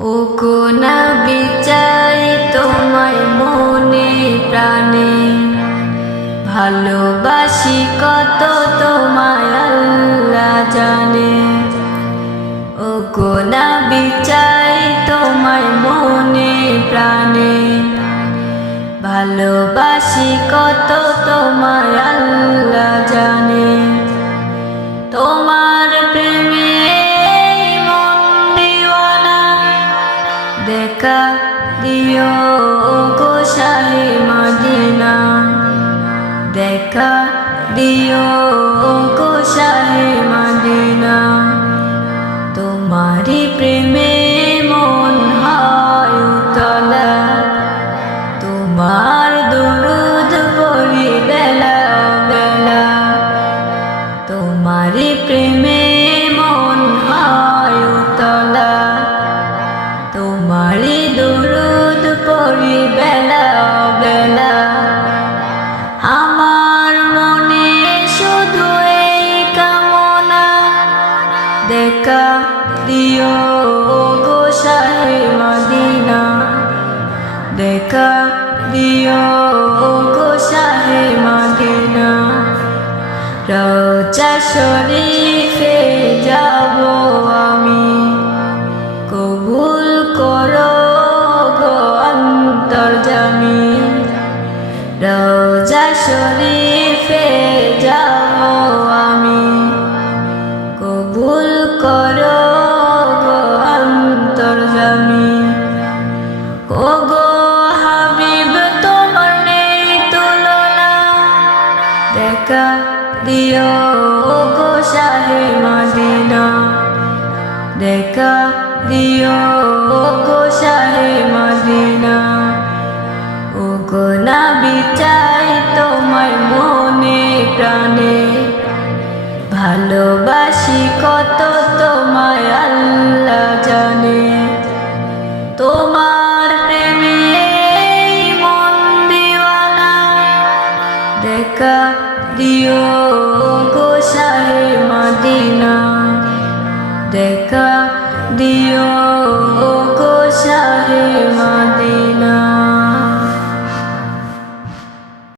ও গো নবী চাই তোমায় মনে প্রাণে, ভালোবাসি কত তোমায় আল্লাহ জানে। ও গো নবী চাই তোমায় মনে প্রাণে, ভালোবাসি কত তোমায় আল্লাহ জানে। তোমার প্রেমে মন দিওয়ানা, দেখা দিও গো শাহে মদিনা, দেখা দিও গো শাহে মদিনা। তোমারি প্রেমে মন হয় উতলা, তোমার দুরুদ পড়ি বেলা বেলা। তোমারি প্রেমে মন হয় উতলা, তোমারি দুরুদ পড়ি বেলা বেলা। আমার মনে শুধু এই কামনা, দেখা দিও গো শাহে মদিনা, দেখা দিও গো শাহে মদিনা। রওজা শরীফে যাব আমি, কবুল করো গো অন্তর্যামী। রওজা শরীফে যাব আমি, কবুল করো গো অন্তর্যামী। ও গো হাবিব তোমার নেই তুলনা, দেখা দিও গো শাহে মদিনা, দেখা দিও গো শাহে মদিনা। ও গো নবী চাই তোমায় মনে প্রাণে, ভালোবাসি কত তোমায় আল্লাহ জানে। তোমার প্রেমে মন দিওয়ানা, দেখা দিও গো শাহে মদিনা, দেখা দিও গো শাহে মদিনা।